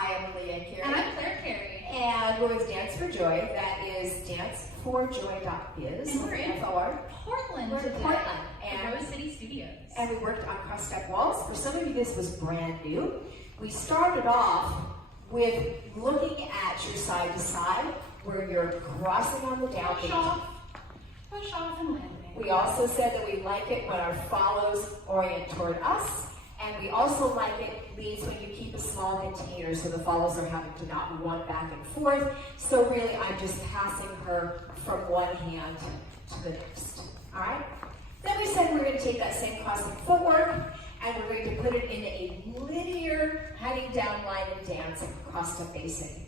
Hi, I'm Lilli and Carey. And I'm Carey. And we're with Dance for Joy. That is danceforjoy.biz. And we're in Portland. We're in Portland. And Rose City Studios. And we worked on cross-step waltz. For some of you, this was brand new. We started off with looking at your side to side, where you're crossing on the downbeat. Push off and landing. We also said that we like it when our follows orient toward us. And we also like it leads when you keep a small container so the follows are having to not run back and forth. So really I'm just passing her from one hand to the next. All right? Then we said we're going to take that same classic footwork and we're going to put it in a linear heading down line and dance across step basing.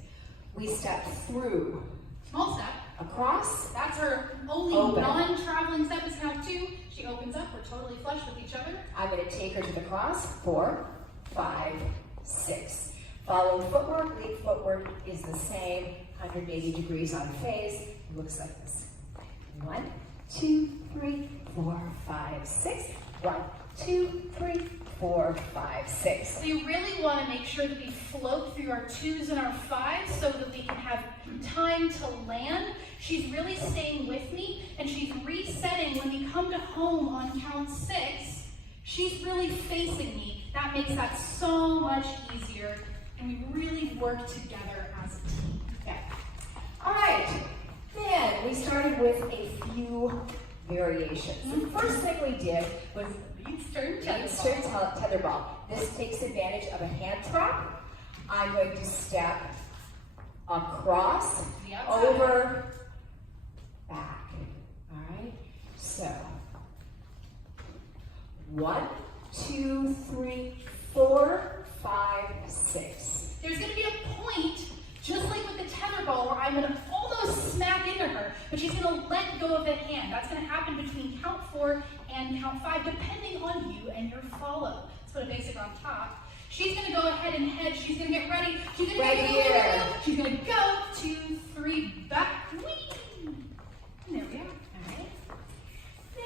We step through. Small step. Across. That's her only non-traveling step is count 2. She opens up. We're totally flush with each other. I'm going to take her to the cross. 4, 5, 6. Follow footwork. Lead footwork is the same. 180 degrees on phase. It looks like this. 1, 2, 3, 4, 5, 6. 1, 2, 3, 4, 5, 6. So you really want to make sure that we float through our 2s and our 5s so that we can have time to land. She's really staying with me and she's resetting. When we come to home on count 6, she's really facing me. That makes that so much easier and we really work together as a team. Okay. All right. Then we started with a few variations. The first thing we did was Eastern tetherball. This takes advantage of a hand trap. I'm going to step across, over, back. All right? So, 1, 2, 3, 4, 5, 6. There's going to be a point, just like with the tetherball, where I'm going to almost smack into her, but she's going to let go of the hand. That's going to happen between count 4 and count 5, depending on you and your follow. Let's put a basic on top. She's going to go ahead and head. She's going to get ready. She's going to She's going to go 2, 3, back. Whee! And there we are. All right.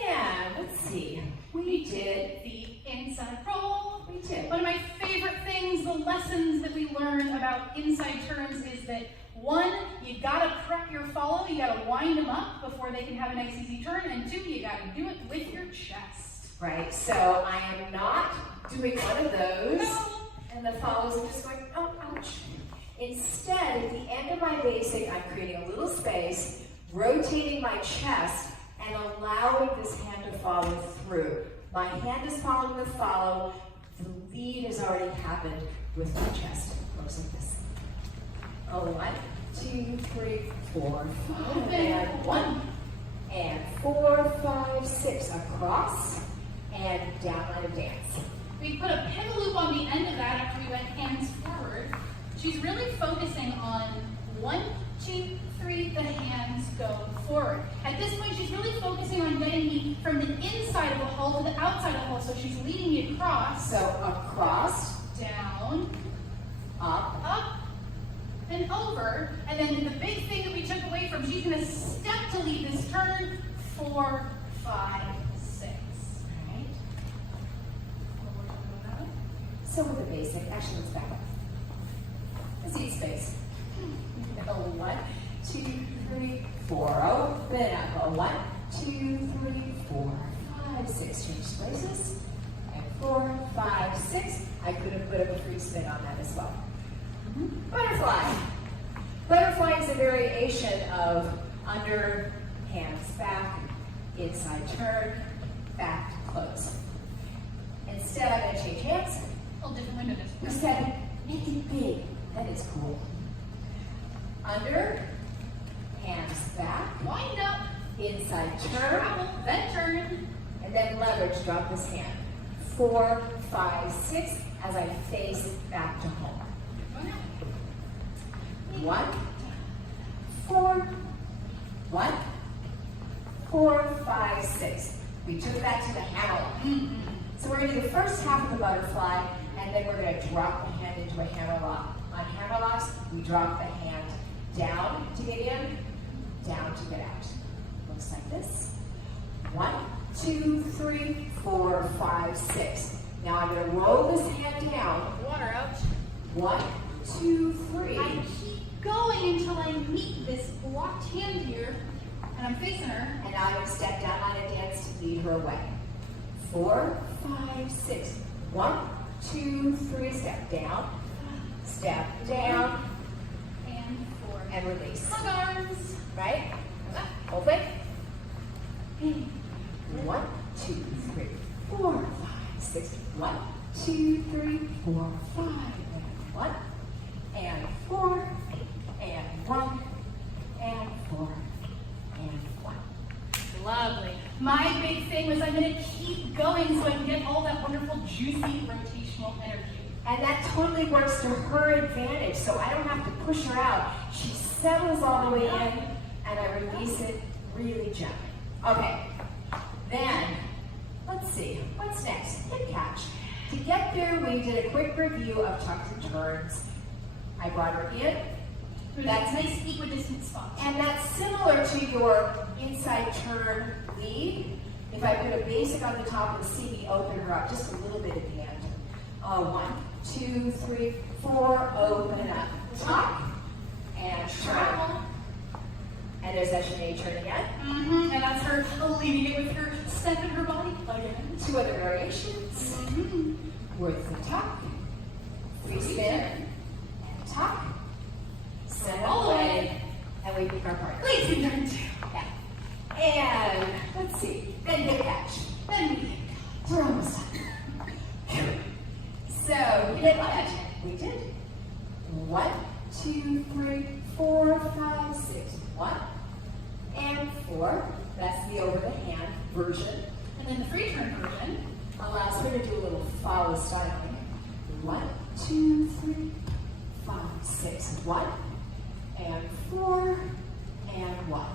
Yeah, let's see. We did the inside roll. We did. One of my favorite things, the lessons that we learn about inside turns is that 1, you gotta prep your follow, you gotta wind them up before they can have a nice easy turn, and 2, you gotta do it with your chest. Right, so I am not doing one of those, and the follows are just going, oh, ouch. Instead, at the end of my basic, I'm creating a little space, rotating my chest, and allowing this hand to follow through. My hand is following the follow, the lead has already happened with my chest. Looks like this. Oh, 1, 2, 3, 4, 5, and 1, and 4, 5, 6, across, and down line of dance. We put a pivot loop on the end of that after we went hands forward. She's really focusing on 1, 2, 3, the hands go forward. At this point, she's really focusing on getting me from the inside of the hole to the outside of the hole, so she's leading me across. So across, down, up, and over, and then the big thing that we took away from, she's going to step to lead this turn, 4, 5, 6. Right. So with the basic, actually let's back up. Let's see space. 1, 2, 3, 4, open up. 1, 2, 3, 4, 5, 6. Change places. And 4, 5, 6. I could have put up a free spin on that as well. Butterfly. Butterfly is a variation of under, hands back, inside turn, back to close. Instead, I'm going to change hands. A little different window. Instead, make it big. That is cool. Under, hands back, wind up, inside turn, travel, then turn, and then leverage, drop this hand. 4, 5, 6, as I face back to home. 1, 4, 1, 4, 5, 6. We took that to the hammerlock. So we're going to do the first half of the butterfly, and then we're going to drop the hand into a hammerlock. On hammerlocks, we drop the hand down to get in, down to get out. Looks like this. 1, 2, 3, 4, 5, 6. Now I'm going to roll this hand down. Water out. 1, 2, 3. I keep going until I meet this blocked hand here, and I'm facing her. And now I'm going to step down on a dance to lead her away. 4, 5, 6. 1, 2, 3. Step down, And 4. and release. Hug arms. Right? Hold it. 1, 2, 3, 4, 5, 6. 1, 2, 3, 4, 5. And 1, and 4, and 1, and 4, and 1. Lovely. My big thing was I'm going to keep going so I can get all that wonderful, juicy, rotational energy. And that totally works to her advantage, so I don't have to push her out. She settles all the way in, and I release it really gently. Okay, then, let's see, what's next? Hip catch. To get there, we did a quick review of tucks and turns. I brought her in. That's nice equidistant spot. And that's similar to your inside turn lead. If I put a basic on the top of the C, we open her up just a little bit at the end. 1, 2, 3, 4, open it up. Tuck, and turn. And there's that Sinead turn again. And that's her leading it with her step in her body again. 2 other variations. With the tuck, free spin, and tuck, send it away, and we pick our partner. Please turn 2. Yeah. And let's see, then hip catch. Then We're almost done. So, hip catch. We did. 1, 2, 3, 4, 5, 6. 1 and 4. That's the over the hand version. and then the free turn version allows her to do a little follow starting. 1, 2, 3, 5, 6. 1 and 4 and 1.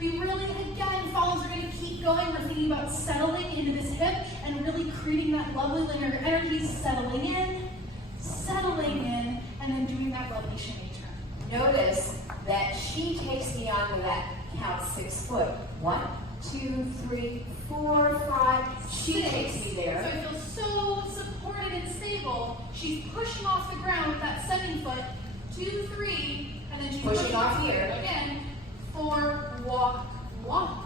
We really, again, follows are going to keep going. We're thinking about settling into this hip and really creating that lovely linear energy, settling in, and then doing that lovely Sinead turn. Notice that she takes me onto that count 6 foot. 1, 2, 3, 4, 5. She takes me So there. I feel so supported and stable. She's pushing off the ground with that 7 foot, 2, 3, and then she's Pushing off here. again. 4, walk, walk.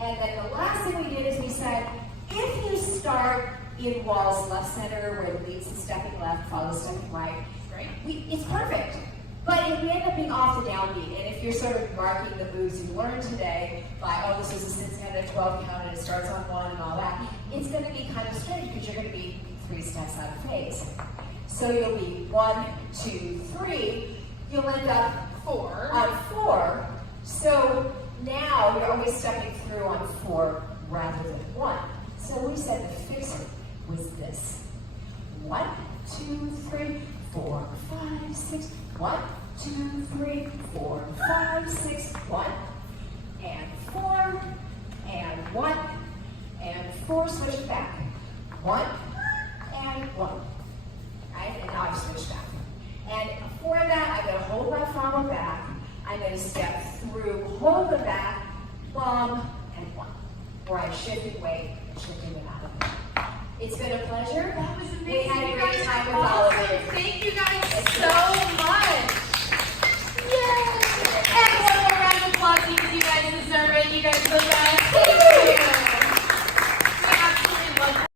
And then the last thing we did is we said, if you start in Waltz left center, where the lead's stepping left, follows stepping right, Right? it's perfect. But if we end up being off the downbeat, and if you're sort of marking the moves you learned today by, oh, this is a Cincinnati 12 count and it starts on 1 and all that, it's going to be kind of strange because you're going to be 3 steps out of phase. So you'll be 1, 2, 3. You'll end up 4. on 4. So now you're always stepping through on 4 rather than 1. So we said the fixer was this. 1, 2, 3, 4, 5, 6. 1, 2, 3, 4, 5, 6. 1 and 4 and 1 and 4. Switch it back. 1 and 1. Right? And now I've switched back. And for that, I'm going to hold my follow back. I'm going to step through, hold the back, bum, and 1. Where I shifted weight and shifted it out of it. It's been a pleasure. That was amazing. We had a You great guys time are with all of awesome. it. Thank you